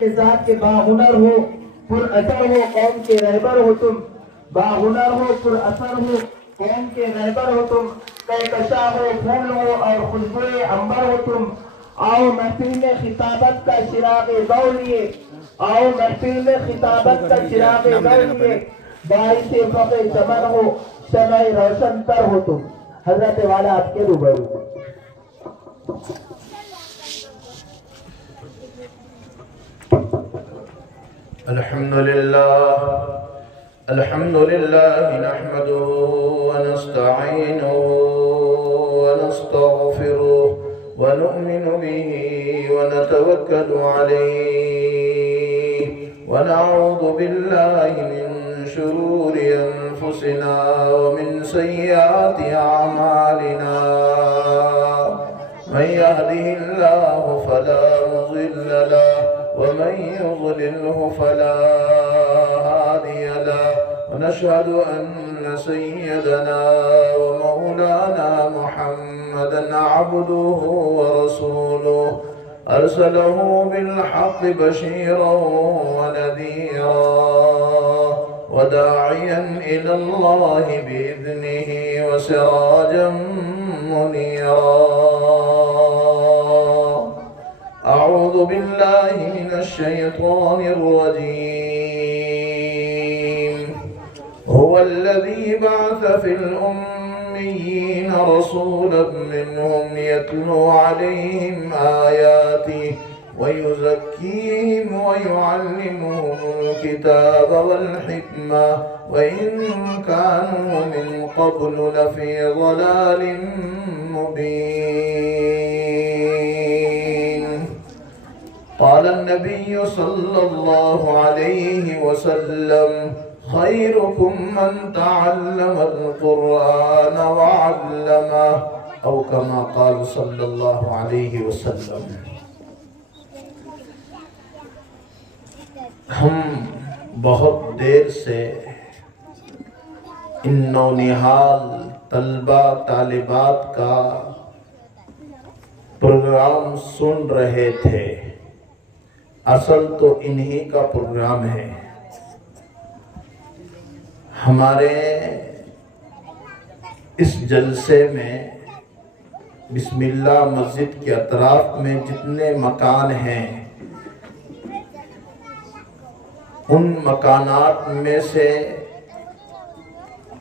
کے ذات کے باہنر ہو پر اثر ہو قوم کے رہبر ہو تم باہنر ہو پر اثر ہو قوم کے رہبر ہو تم کہکشاں ہو پھول ہو اور خوشبوئے عنبر ہو تم آؤ محفل میں خطابت کا چراغ دو لیے آؤ محفل میں خطابت کا چراغ دو لیے باعث فخر چمن ہو شمع روشن تر ہو تم حضرت والا آپ کے روبرو الحمد لله نحمده ونستعينه ونستغفره ونؤمن به ونتوكل عليه ونعوذ بالله من شرور أنفسنا ومن سيئات أعمالنا من يهده الله فلا مضل له ومن يضلله فلا هادي له ونشهد أن سيدنا ومولانا محمدا عبده ورسوله أرسله بالحق بشيرا ونذيرا وداعيا إلى الله بإذنه وسراجا منيرا أعوذ بالله من الشيطان الرجيم هو الذي بعث في الأميين رسولا منهم يتلو عليهم آياته ويزكيهم ويعلمهم الكتاب والحكمة وإن كانوا من قبل لفي ضلال مبين قال النبي صلى الله عليه وسلم خيركم من تعلم القرآن وعلمه أو كما قال صلى الله عليه وسلم ہم بہت دیر سے ان نونہال طلبہ طالبات کا پروگرام سن رہے تھے. اصل تو انہی کا پروگرام ہے. ہمارے اس جلسے میں بسم اللہ مسجد کے اطراف میں جتنے مکان ہیں ان مکانات میں سے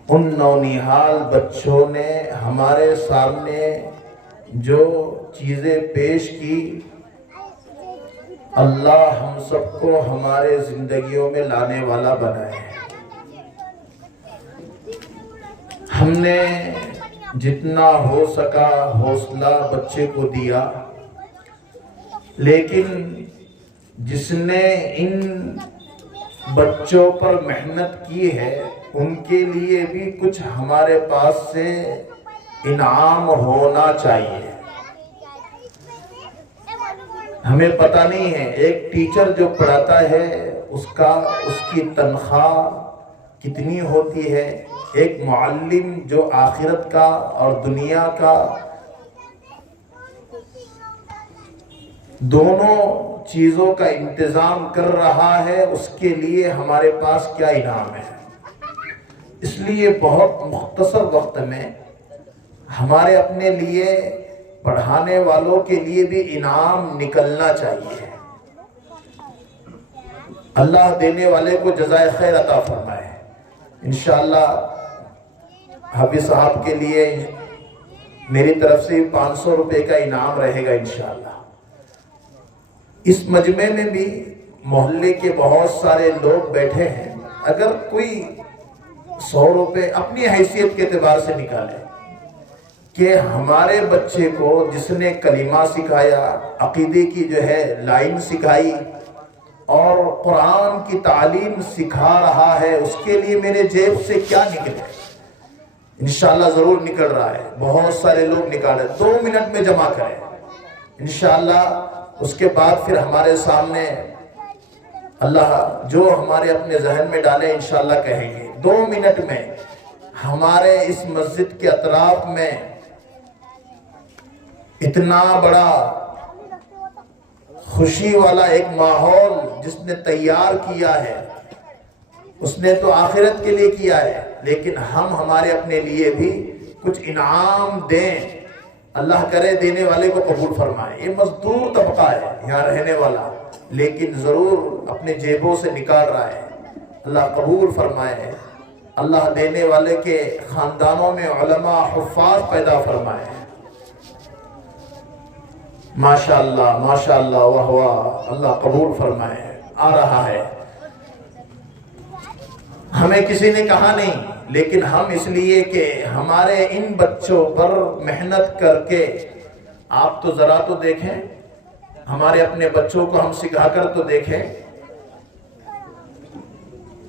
ان نونہال بچوں نے ہمارے سامنے جو چیزیں پیش کی اللہ ہم سب کو ہمارے زندگیوں میں لانے والا بنائے. ہم نے جتنا ہو سکا حوصلہ بچے کو دیا لیکن جس نے ان بچوں پر محنت کی ہے ان کے لیے بھی کچھ ہمارے پاس سے انعام ہونا چاہیے. ہمیں پتہ نہیں ہے ایک ٹیچر جو پڑھاتا ہے اس کی تنخواہ کتنی ہوتی ہے. ایک معلم جو آخرت کا اور دنیا کا دونوں چیزوں کا انتظام کر رہا ہے اس کے لیے ہمارے پاس کیا انعام ہے. اس لیے بہت مختصر وقت میں ہمارے اپنے لیے پڑھانے والوں کے لیے بھی انعام نکلنا چاہیے. اللہ دینے والے کو جزائے خیر عطا فرمائے. انشاءاللہ حافظ صاحب کے لیے میری طرف سے 500 روپے کا انعام رہے گا انشاءاللہ. اس مجمع میں بھی محلے کے بہت سارے لوگ بیٹھے ہیں. اگر کوئی 100 روپے اپنی حیثیت کے اعتبار سے نکالے کہ ہمارے بچے کو جس نے کلمہ سکھایا عقیدے کی جو ہے لائن سکھائی اور قرآن کی تعلیم سکھا رہا ہے اس کے لیے میرے جیب سے کیا نکلے. انشاءاللہ ضرور نکل رہا ہے. بہت سارے لوگ نکالے 2 منٹ میں جمع کریں انشاءاللہ. اس کے بعد پھر ہمارے سامنے اللہ جو ہمارے اپنے ذہن میں ڈالے انشاءاللہ کہیں گے. 2 منٹ میں ہمارے اس مسجد کے اطراف میں اتنا بڑا خوشی والا ایک ماحول جس نے تیار کیا ہے، اس نے تو آخرت کے لیے کیا ہے، لیکن ہم ہمارے اپنے لیے بھی کچھ انعام دیں۔ اللہ کرے دینے والے کو قبول فرمائے۔ یہ مزدور طبقہ ہے یہاں رہنے والا، لیکن ضرور اپنے جیبوں سے نکال رہا ہے۔ اللہ قبول فرمائے۔ اللہ دینے والے کے خاندانوں میں علماء حفاظ پیدا فرمائے۔ ماشاءاللہ ماشاءاللہ، واہ واہ، اللہ قبول فرمائے۔ آ رہا ہے، ہمیں کسی نے کہا نہیں، لیکن ہم اس لیے کہ ہمارے ان بچوں پر محنت کر کے، آپ تو ذرا تو دیکھیں، ہمارے اپنے بچوں کو ہم سکھا کر تو دیکھیں،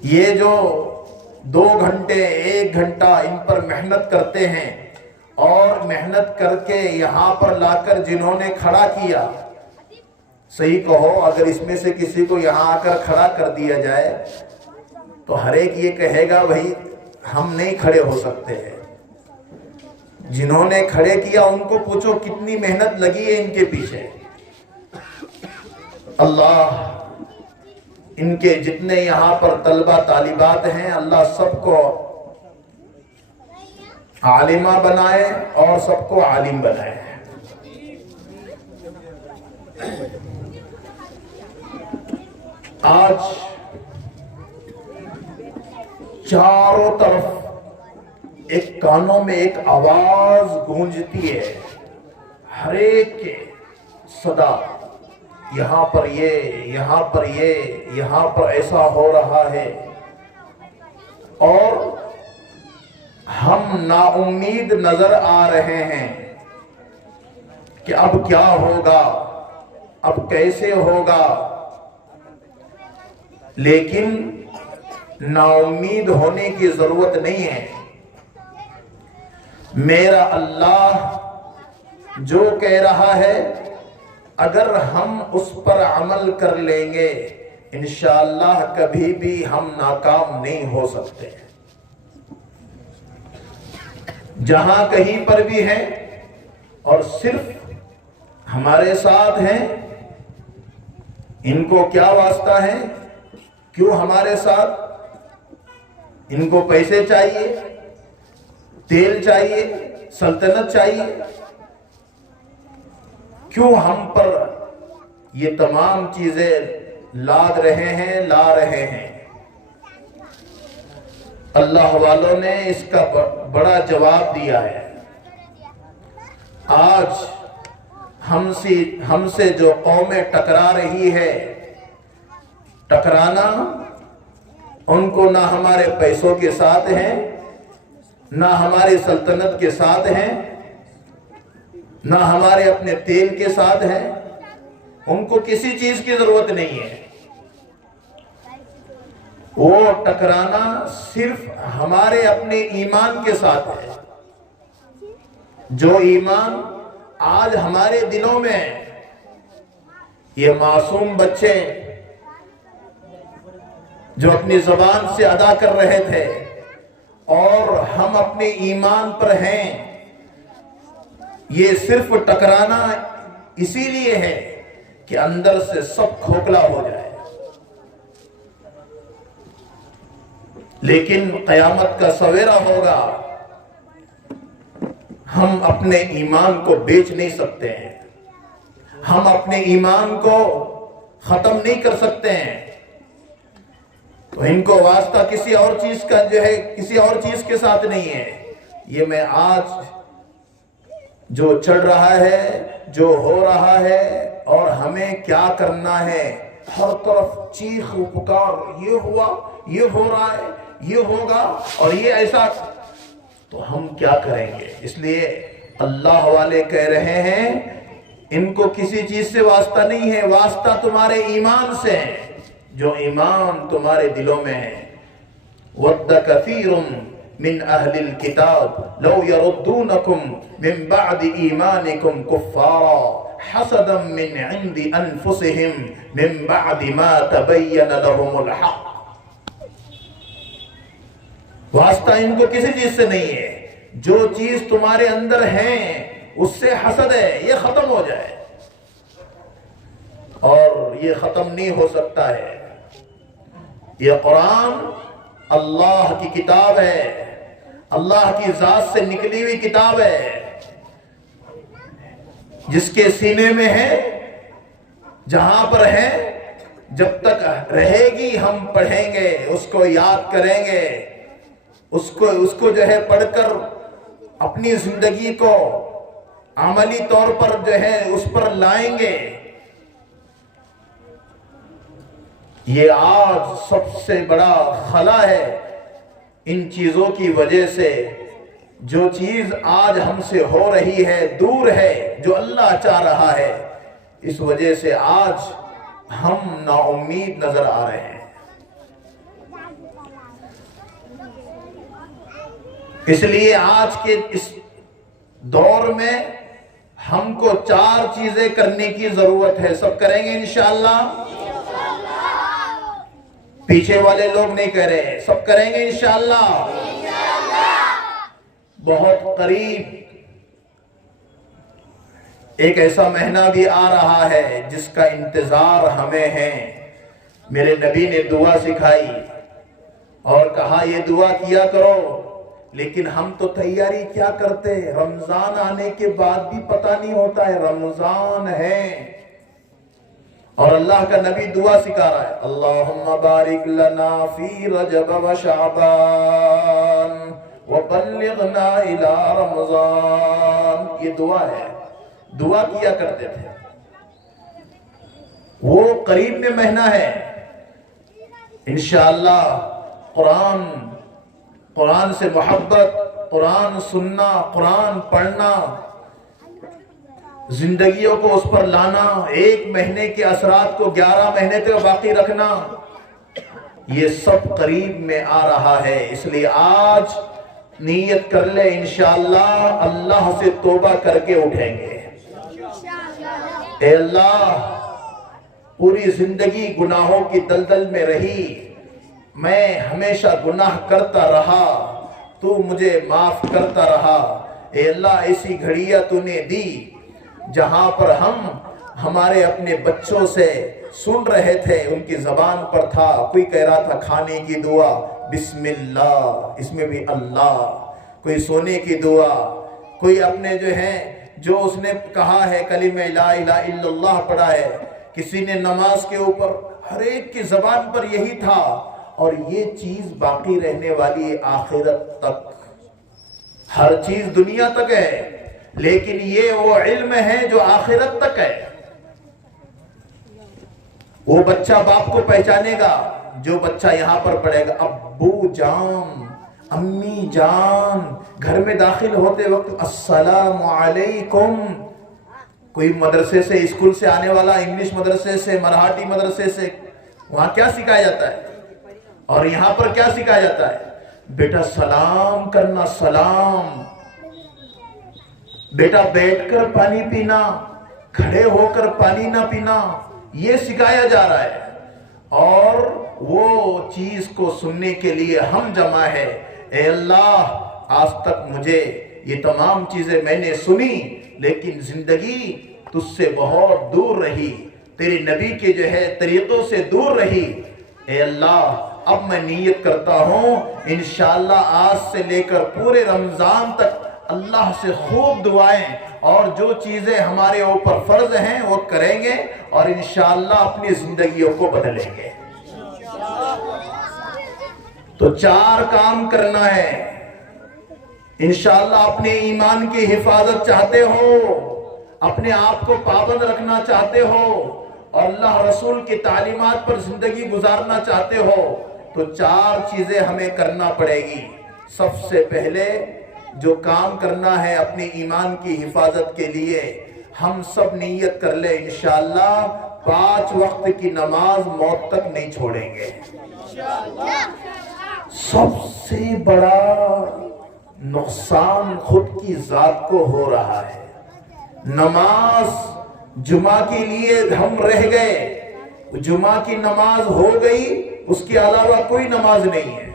یہ جو 2 گھنٹے 1 گھنٹہ ان پر محنت کرتے ہیں، اور محنت کر کے یہاں پر لا کر جنہوں نے کھڑا کیا، صحیح کہو اگر اس میں سے کسی کو یہاں آ کر کھڑا کر دیا جائے تو ہر ایک یہ کہے گا بھائی ہم نہیں کھڑے ہو سکتے ہیں۔ جنہوں نے کھڑے کیا ان کو پوچھو کتنی محنت لگی ہے ان کے پیچھے۔ اللہ ان کے جتنے یہاں پر طلبہ طالبات ہیں، اللہ سب کو عالمہ بنائے اور سب کو عالم بنائے۔ آج چاروں طرف ایک کانوں میں ایک آواز گونجتی ہے، ہر ایک کے صدا، یہاں پر یہ، یہاں پر یہ، یہاں پر ایسا ہو رہا ہے، اور ہم نا امید نظر آ رہے ہیں کہ اب کیا ہوگا، اب کیسے ہوگا، لیکن نا امید ہونے کی ضرورت نہیں ہے۔ میرا اللہ جو کہہ رہا ہے اگر ہم اس پر عمل کر لیں گے انشاءاللہ کبھی بھی ہم ناکام نہیں ہو سکتے۔ جہاں کہیں پر بھی ہیں اور صرف ہمارے ساتھ ہیں، ان کو کیا واسطہ ہے؟ کیوں ہمارے ساتھ؟ ان کو پیسے چاہیے، تیل چاہیے، سلطنت چاہیے، کیوں ہم پر یہ تمام چیزیں لاد رہے ہیں، لا رہے ہیں؟ اللہ والوں نے اس کا بڑا جواب دیا ہے۔ آج ہم سے جو قومیں ٹکرا رہی ہے، ٹکرانا ان کو نہ ہمارے پیسوں کے ساتھ ہیں، نہ ہماری سلطنت کے ساتھ ہیں، نہ ہمارے اپنے تیل کے ساتھ ہیں، ان کو کسی چیز کی ضرورت نہیں ہے۔ وہ ٹکرانا صرف ہمارے اپنے ایمان کے ساتھ ہے۔ جو ایمان آج ہمارے دلوں میں یہ معصوم بچے جو اپنی زبان سے ادا کر رہے تھے، اور ہم اپنے ایمان پر ہیں، یہ صرف ٹکرانا اسی لیے ہے کہ اندر سے سب کھوکھلا ہو جائے۔ لیکن قیامت کا سویرا ہوگا، ہم اپنے ایمان کو بیچ نہیں سکتے ہیں، ہم اپنے ایمان کو ختم نہیں کر سکتے ہیں، تو ان کو واسطہ کسی اور چیز کا جو ہے کسی اور چیز کے ساتھ نہیں ہے۔ یہ میں آج جو چل رہا ہے، جو ہو رہا ہے، اور ہمیں کیا کرنا ہے، ہر طرف چیخ و پکار، یہ ہوا، یہ ہو رہا ہے، یہ ہوگا، اور یہ ایسا، تو ہم کیا کریں گے؟ اس لیے اللہ والے کہہ رہے ہیں ان کو کسی چیز سے واسطہ نہیں ہے، واسطہ تمہارے ایمان سے ہے، جو ایمان تمہارے دلوں میں ہے۔ وَدَّ كَثِيرٌ مِّنْ أَهْلِ الْكِتَابِ لَوْ يَرُدُّونَكُمْ مِّن بَعْدِ إِيمَانِكُمْ كُفَّارًا حَسَدًا مِّنْ عِنْدِ أَنفُسِهِمْ مِّن بَعْدِ مَا تَبَيَّنَ لَهُمُ الْحَقُّ۔ واسطہ ان کو کسی چیز سے نہیں ہے، جو چیز تمہارے اندر ہے اس سے حسد ہے، یہ ختم ہو جائے۔ اور یہ ختم نہیں ہو سکتا ہے. یہ قرآن اللہ کی کتاب ہے، اللہ کی ذات سے نکلی ہوئی کتاب ہے، جس کے سینے میں ہے، جہاں پر ہے، جب تک رہے گی ہم پڑھیں گے، اس کو یاد کریں گے، اس کو جو ہے پڑھ کر اپنی زندگی کو عملی طور پر جو ہے اس پر لائیں گے. یہ آج سب سے بڑا خلا ہے ان چیزوں کی وجہ سے. جو چیز آج ہم سے ہو رہی ہے دور ہے جو اللہ چاہ رہا ہے، اس وجہ سے آج ہم نا امید نظر آ رہے ہیں. اس لیے آج کے اس دور میں ہم کو 4 چیزیں کرنے کی ضرورت ہے. سب کریں گے انشاءاللہ؟ پیچھے والے لوگ نہیں کہہ رہے ہیں. سب کریں گے انشاءاللہ؟ بہت قریب ایک ایسا مہینہ بھی آ رہا ہے جس کا انتظار ہمیں ہے. میرے نبی نے دعا سکھائی اور کہا یہ دعا کیا کرو، لیکن ہم تو تیاری کیا کرتے؟ رمضان آنے کے بعد بھی پتہ نہیں ہوتا ہے رمضان ہے، اور اللہ کا نبی دعا سکھا رہا ہے، اللہم بارک لنا فی رجب و شعبان وبلغنا الى رمضان. یہ دعا ہے، دعا کیا کرتے تھے. وہ قریب میں مہینہ ہے انشاءاللہ. قرآن سے محبت، قرآن سننا، قرآن پڑھنا، زندگیوں کو اس پر لانا، 1 مہینے کے اثرات کو 11 مہینے تک باقی رکھنا، یہ سب قریب میں آ رہا ہے. اس لیے آج نیت کر لے انشاءاللہ اللہ سے توبہ کر کے اٹھیں گے. اے اللہ، پوری زندگی گناہوں کی دلدل میں رہی، میں ہمیشہ گناہ کرتا رہا، تو مجھے معاف کرتا رہا. اے اللہ، ایسی گھڑیاں تو نے دی جہاں پر ہم ہمارے اپنے بچوں سے سن رہے تھے، ان کی زبان پر تھا، کوئی کہہ رہا تھا کھانے کی دعا بسم اللہ، اس میں بھی اللہ، کوئی سونے کی دعا، کوئی اپنے جو اس نے کہا ہے کلمہ لا الہ الا اللہ پڑھا ہے، کسی نے نماز کے اوپر، ہر ایک کی زبان پر یہی تھا. اور یہ چیز باقی رہنے والی آخرت تک. ہر چیز دنیا تک ہے، لیکن یہ وہ علم ہے جو آخرت تک ہے. وہ بچہ باپ کو پہچانے گا جو بچہ یہاں پر پڑھے گا ابو جان، امی جان. گھر میں داخل ہوتے وقت السلام علیکم. کوئی مدرسے سے، اسکول سے آنے والا، انگلش مدرسے سے، مراٹھی مدرسے سے، وہاں کیا سکھایا جاتا ہے اور یہاں پر کیا سکھایا جاتا ہے؟ بیٹا سلام کرنا، سلام. بیٹا بیٹھ کر پانی پینا، کھڑے ہو کر پانی نہ پینا، یہ سکھایا جا رہا ہے. اور وہ چیز کو سننے کے لیے ہم جمع ہے. اے اللہ، آج تک مجھے یہ تمام چیزیں میں نے سنی، لیکن زندگی تجھ سے بہت دور رہی، تیرے نبی کے طریقوں سے دور رہی. اے اللہ، اب میں نیت کرتا ہوں انشاءاللہ آج سے لے کر پورے رمضان تک اللہ سے خوب دعائیں، اور جو چیزیں ہمارے اوپر فرض ہیں وہ کریں گے، اور انشاءاللہ اپنی زندگیوں کو بدلیں گے. تو 4 کام کرنا ہے انشاءاللہ. اپنے ایمان کی حفاظت چاہتے ہو، اپنے آپ کو پابند رکھنا چاہتے ہو، اور اللہ رسول کی تعلیمات پر زندگی گزارنا چاہتے ہو، تو 4 چیزیں ہمیں کرنا پڑے گی. سب سے پہلے جو کام کرنا ہے اپنے ایمان کی حفاظت کے لیے، ہم سب نیت کر لیں انشاءاللہ 5 وقت کی نماز موت تک نہیں چھوڑیں گے. سب سے بڑا نقصان خود کی ذات کو ہو رہا ہے. نماز جمعہ کے لیے ہم رہ گئے، جمعہ کی نماز ہو گئی، اس کے علاوہ کوئی نماز نہیں ہے.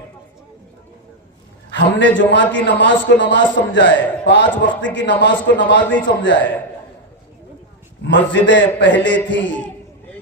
ہم نے جمعہ کی نماز کو نماز سمجھا ہے، 5 وقت کی نماز کو نماز نہیں سمجھا ہے. مسجدیں پہلے تھی،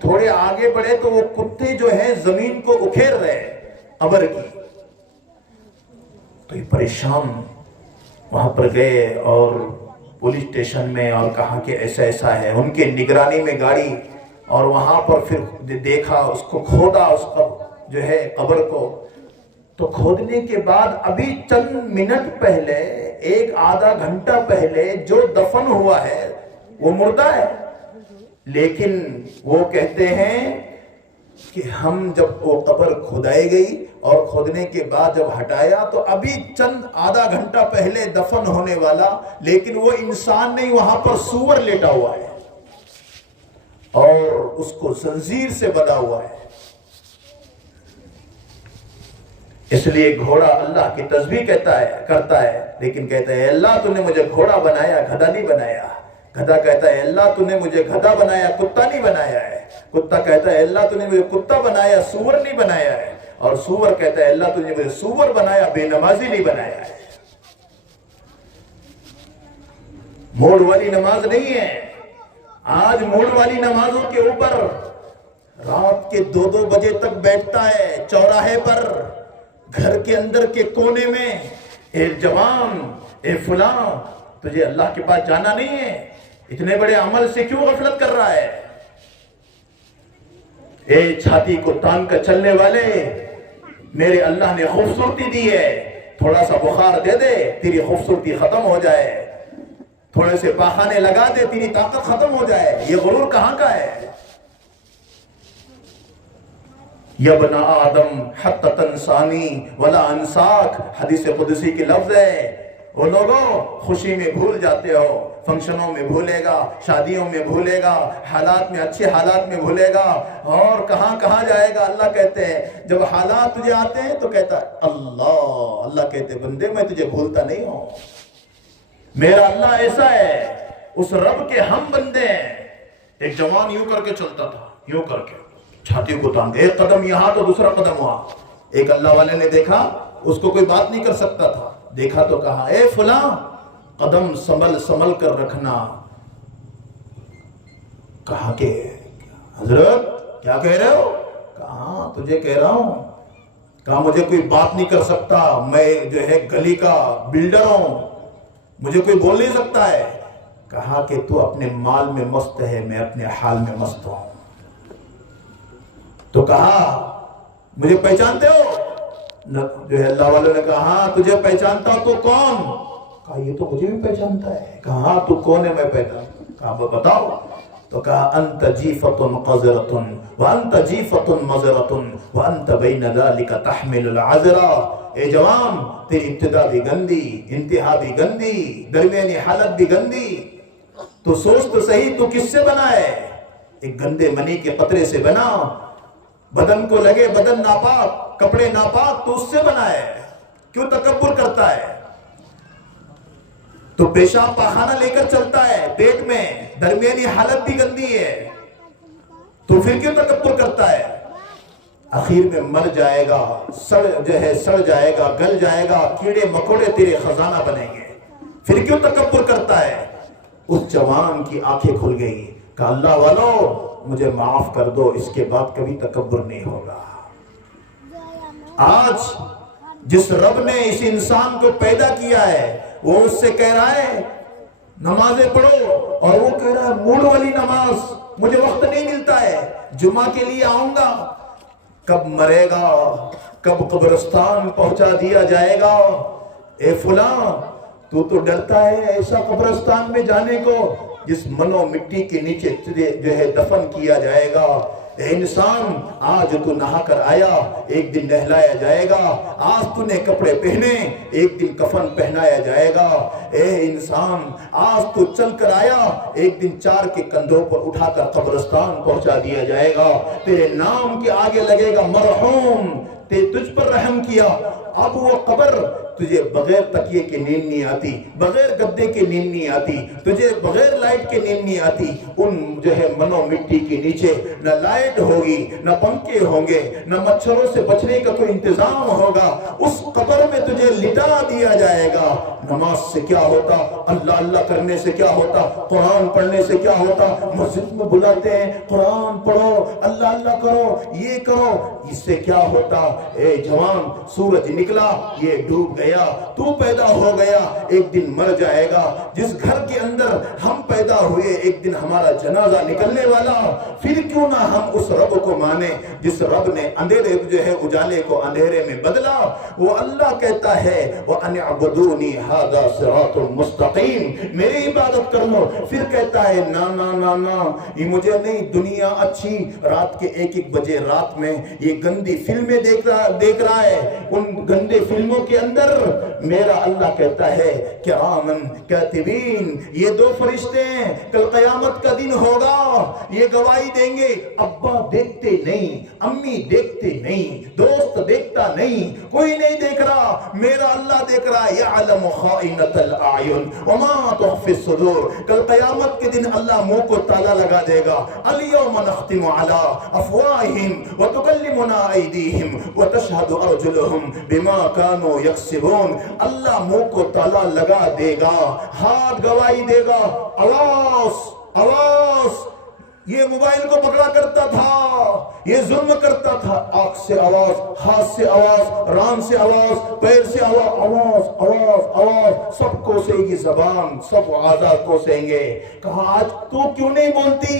تھوڑے آگے بڑھے تو وہ کتے جو ہیں زمین کو اکھیر رہے قبر کی. تو یہ پریشان وہاں پر گئے اور پولیس اسٹیشن میں اور کہا کہ ایسا ایسا ہے. ان کے نگرانی میں گاڑی اور وہاں پر پھر دیکھا, اس کو کھودا, اس کا جو ہے قبر کو. تو کھودنے کے بعد ابھی چند منٹ پہلے, ایک آدھا گھنٹہ پہلے جو دفن ہوا ہے وہ مردہ ہے. لیکن وہ کہتے ہیں کہ ہم جب وہ قبر کھدائی گئی اور کھودنے کے بعد جب ہٹایا تو ابھی چند آدھا گھنٹہ پہلے دفن ہونے والا, لیکن وہ انسان نہیں, وہاں پر سور لیٹا ہوا ہے اور اس کو زنجیر سے بندھا ہوا ہے. اس لیے گھوڑا اللہ کی تسبیح کرتا ہے, لیکن کہتا ہے اللہ تو نے مجھے گھوڑا بنایا, گدھا نہیں بنایا. گدھا کہتا ہے اللہ تو نے مجھے گدھا بنایا, کتا نہیں بنایا ہے. کتا کہتا ہے اللہ تو نے مجھے کتا بنایا, سور نہیں بنایا ہے. اور سور کہتا ہے اللہ تو نے مجھے سور بنایا, بے نمازی نہیں بنایا ہے. موڑ والی نماز نہیں ہے. آج موڑ والی نمازوں کے اوپر رات کے 2 بجے تک بیٹھتا ہے چوراہے پر, گھر کے اندر کے کونے میں, اے جوان, اے فلاں, تجھے اللہ کے پاس جانا نہیں ہے, اتنے بڑے عمل سے کیوں غفلت کر رہا ہے؟ اے چھاتی کو تان کر چلنے والے, میرے اللہ نے خوبصورتی دی ہے, تھوڑا سا بخار دے دے تیری خوبصورتی ختم ہو جائے, تھوڑے سے پاخانے لگا دے تیری طاقت ختم ہو جائے. یہ غرور کہاں کا ہے؟ یا ابن آدم حتی تنسانی ولا انساک, حدیث قدسی کے لفظ ہے. وہ لوگوں خوشی میں بھول جاتے ہو, فنکشنوں میں بھولے گا, شادیوں میں بھولے گا, حالات میں, اچھے حالات میں بھولے گا, اور کہاں کہاں جائے گا. اللہ کہتے ہیں جب حالات تجھے آتے ہیں تو کہتا ہے اللہ, اللہ کہتے بندے میں تجھے بھولتا نہیں ہوں, میرا اللہ ایسا ہے, اس رب کے ہم بندے ہیں. ایک جوان یوں کر کے چلتا تھا, یوں کر کے چھاتی کو تان, ایک قدم یہاں تو دوسرا قدم وہاں. ایک اللہ والے نے دیکھا, اس کو کوئی بات نہیں کر سکتا تھا, دیکھا تو کہا اے فلاں قدم سنبھل کر رکھنا. کہا کہ حضرت کیا کہہ رہے ہو؟ کہا تجھے کہہ رہا ہوں. کہا مجھے کوئی بات نہیں کر سکتا, میں جو ہے گلی کا بلڈر ہوں, مجھے کوئی بول نہیں سکتا ہے. کہا کہ تو اپنے مال میں مست ہے, میں اپنے حال میں مست ہوں. تو کہا مجھے پہچانتے ہو؟ جو ہے اللہ والوں نے کہا ہاں تجھے پہچانتا ہوں, تو کون؟ کہا یہ تو مجھے بھی پہچانتا ہے. کہا ہاں تو کون ہے؟ میں پہچانتا. کہا بتاؤ. تو کہا انت جیفۃ قذرۃ وانت جیفۃ مزرۃ وانت بین ذلک تحمل العذرا. اے جوان تیری ابتدا بھی گندی, انتہا بھی گندی, درمیانی حالت بھی گندی. تو سوچ تو صحیح تو کس سے بنا ہے؟ ایک گندے منی کے قطرے سے بنا. بدن کو لگے بدن ناپاک, کپڑے ناپاک, تو اس سے بنا ہے. کیوں تکبر کرتا ہے؟ تو پیشاب پاخانہ لے کر چلتا ہے پیٹ میں, درمیانی حالت بھی گندی ہے, تو پھر کیوں تکبر کرتا ہے؟ آخر میں مر جائے گا, سڑ جائے گا, گل جائے گا, کیڑے مکوڑے تیرے خزانہ بنیں گے. پھر کیوں تکبر کرتا ہے؟ اس جوان کی آنکھیں کھل گئی. کہا اللہ والو مجھے معاف کر دو, اس کے بعد کبھی تکبر نہیں ہوگا. آج جس رب نے اس انسان کو پیدا کیا ہے وہ اس سے کہہ رہا ہے نمازیں پڑھو, اور وہ کہہ رہا ہے موڑ والی نماز, مجھے وقت نہیں ملتا ہے, جمعہ کے لیے آؤں گا. کب مرے گا, کب قبرستان پہنچا دیا جائے گا؟ اے فلاں تو ڈرتا ہے ایسا قبرستان میں جانے کو جس منو مٹی کے نیچے جو ہے دفن کیا جائے گا. اے انسان آج تو نہا کر آیا, ایک دن نہلایا جائے گا. آج تو نے کپڑے پہنے, ایک دن کفن پہنایا جائے گا. اے انسان آج تو چل کر آیا, ایک دن 4 کے کندھوں پر اٹھا کر قبرستان پہنچا دیا جائے گا. تیرے نام کے آگے لگے گا مرحوم, تجھ پر رحم کیا، اب وہ قبر تجھے بغیر تکیے کے نیند نہیں آتی، بغیر گدے کے نیند نہیں آتی، تجھے بغیر لائٹ کے نیند نہیں آتی۔ ان جو ہے منو مٹی کے نیچے نہ لائٹ ہوگی، نہ پنکھے ہوں گے، نہ مچھروں سے بچنے کا کوئی انتظام ہوگا، اس قبر میں تجھے لٹا دیا جائے گا۔ نماز سے کیا ہوتا، اللہ اللہ کرنے سے کیا ہوتا، قرآن پڑھنے سے کیا ہوتا، مسجد میں بلاتے ہیں قرآن پڑھو، اللہ اللہ کرو، یہ کرو، اس سے کیا ہوتا؟ اے جوان، سورج نکلا، یہ ڈوب گیا، تو پیدا ہو گیا، ایک دن مر جائے گا۔ جس گھر کے اندر ہم پیدا ہوئے ایک دن ہمارا جنازہ نکلنے والا، پھر کیوں نہ ہم اس رب کو مانے جس رب نے اندھیرے جو ہے اجالے کو اندھیرے میں بدلا۔ وہ اللہ کہتا ہے وَأَنِ اعْبُدُونِي هَذَا صِرَاطٌ مُسْتَقِيمٌ، میری عبادت کر لو۔ پھر کہتا ہے نا نا نا نا، یہ مجھے نہیں، دنیا اچھی، رات کے 1-1 بجے رات میں یہ گندی فلمیں دیکھ رہا ہے، ان گندے فلموں کے اندر میرا اللہ کہتا ہے کرامن کاتبین، یہ 2 فرشتے ہیں، کل قیامت کا دن ہوگا، یہ گواہی دیں گے۔ ابا دیکھتے نہیں، امی دیکھتے نہیں، دوست دیکھتا نہیں، کوئی نہیں دیکھ رہا، میرا اللہ دیکھ رہا ہے۔ یعلم خائنۃ الاعین وما تخفی الصدور، کل قیامت کے دن اللہ منہ کو تالا لگا دے گا۔ الیوم نختم علی افواہہم وتکلمنا ایدیہم وتشہد ارجلہم بما کانوا یکسبون، اللہ منہ کو تالا لگا دے گا، ہاتھ گواہی دے گا۔ آواز، یہ موبائل کو پکڑا کرتا تھا، یہ ظلم کرتا تھا، آنکھ سے آواز، ہاتھ سے آواز، ران سے آواز، پیر سے آواز، سب کوسے گی زبان، سب اعضاء کوسیں گے۔ کہا آج تو کیوں نہیں بولتی؟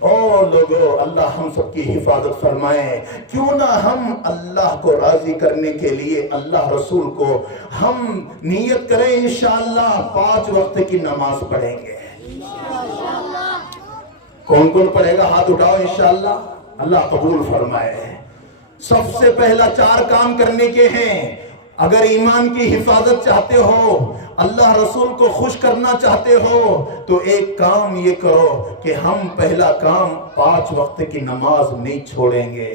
او لوگو، اللہ ہم سب کی حفاظت فرمائے۔ کیوں نہ ہم اللہ کو راضی کرنے کے لیے اللہ رسول کو ہم نیت کریں، انشاءاللہ 5 وقت کی نماز پڑھیں گے۔ کون کون پڑھے گا؟ ہاتھ اٹھاؤ، انشاءاللہ اللہ قبول فرمائے۔ سب سے پہلا 4 کام کرنے کے ہیں۔ اگر ایمان کی حفاظت چاہتے ہو، اللہ رسول کو خوش کرنا چاہتے ہو، تو ایک کام یہ کرو کہ ہم پہلا کام 5 وقت کی نماز نہیں چھوڑیں گے۔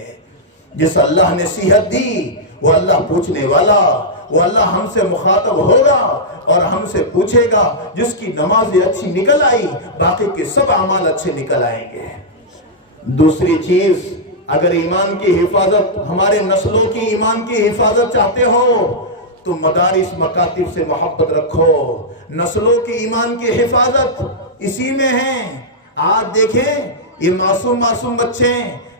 جس اللہ نے صحت دی وہ اللہ پوچھنے والا، وہ اللہ ہم سے مخاطب ہوگا اور ہم سے پوچھے گا۔ جس کی نماز اچھی نکل آئی، باقی کے سب اعمال اچھے نکل آئیں گے۔ دوسری چیز، اگر ایمان کی حفاظت، ہمارے نسلوں کی ایمان کی حفاظت چاہتے ہو تو مدارس مکاتب سے محبت رکھو۔ نسلوں کی ایمان کی حفاظت اسی میں ہے۔ آج دیکھیں یہ معصوم بچے،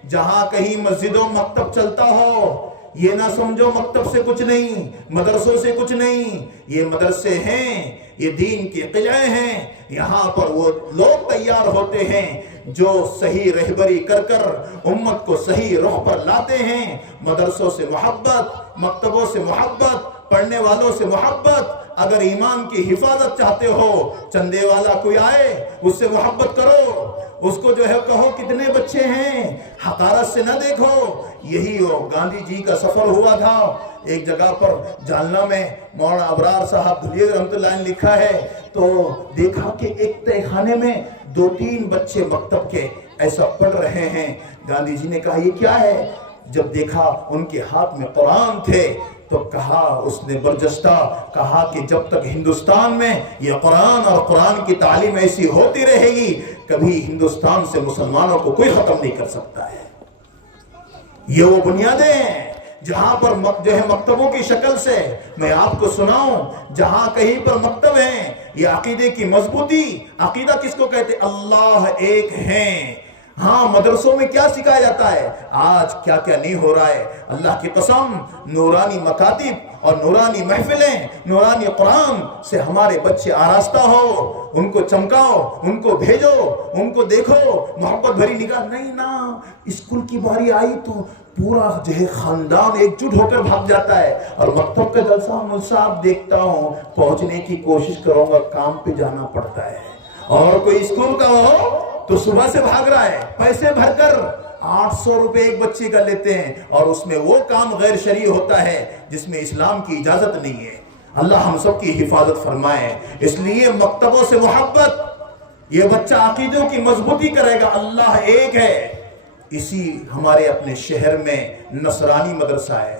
جہاں کہیں مسجد و مکتب چلتا ہو، یہ نہ سمجھو مکتب سے کچھ نہیں، مدرسوں سے کچھ نہیں، یہ مدرسے ہیں، یہ دین کے قلعے ہیں۔ یہاں پر وہ لوگ تیار ہوتے ہیں جو صحیح رہبری کر کر امت کو صحیح رخ پر لاتے ہیں۔ مدرسوں سے محبت، مکتبوں سے محبت، پڑھنے والوں سے محبت۔ اگر ایمان کی حفاظت چاہتے ہو، چندے والا کوئی آئے اس سے محبت کرو، اس کو جو ہے کہو کتنے بچے ہیں، حقارت سے نہ دیکھو۔ یہی وہ گاندھی جی کا سفر ہوا تھا ایک جگہ پر جالنا میں، مولانا ابرار صاحب دھلیے رحمۃ اللہ نے لکھا ہے، تو دیکھا کہ ایک تہہ خانے میں 2-3 بچے مکتب کے ایسا پڑھ رہے ہیں۔ گاندھی جی نے کہا یہ کیا ہے؟ جب دیکھا ان کے ہاتھ میں قرآن تھے تو کہا، اس نے برجستہ کہا کہ جب تک ہندوستان میں یہ قرآن اور قرآن کی تعلیم ایسی ہوتی رہے گی، کبھی ہندوستان سے مسلمانوں کو کوئی ختم نہیں کر سکتا ہے۔ یہ وہ بنیادیں ہیں جہاں پر جو ہے مکتبوں کی شکل سے میں آپ کو سناؤں، جہاں کہیں پر مکتب ہیں، یہ عقیدے کی مضبوطی۔ عقیدہ کس کو کہتے؟ اللہ ایک ہیں۔ ہاں، مدرسوں میں کیا سکھایا جاتا ہے؟ آج کیا کیا نہیں ہو رہا ہے، اللہ کی قسم۔ نورانی مکاتب اور نورانی محفلیں، نورانی قرآن سے ہمارے بچے آراستہ ہو، ان کو چمکاؤ، ان کو بھیجو، ان کو دیکھو، محبت بھری نگاہ نہیں نا۔ اسکول کی باری آئی تو پورا جو ہے خاندان ایک جٹ ہو کر بھاگ جاتا ہے، اور مکتب کا جلسہ مصعب دیکھتا ہوں، پہنچنے کی کوشش کروں گا، کام پہ جانا پڑتا ہے۔ اور کوئی اسکول کا ہو تو صبح سے بھاگ رہا ہے، پیسے بھر کر 800 روپے ایک بچے کا لیتے ہیں، اور اس میں وہ کام غیر شرعی ہوتا ہے جس میں اسلام کی اجازت نہیں ہے۔ اللہ ہم سب کی حفاظت فرمائے۔ اس لیے مکتبوں سے محبت، یہ بچہ عقیدوں کی مضبوطی کرے گا، اللہ ایک ہے۔ اسی ہمارے اپنے شہر میں نصرانی مدرسہ ہے،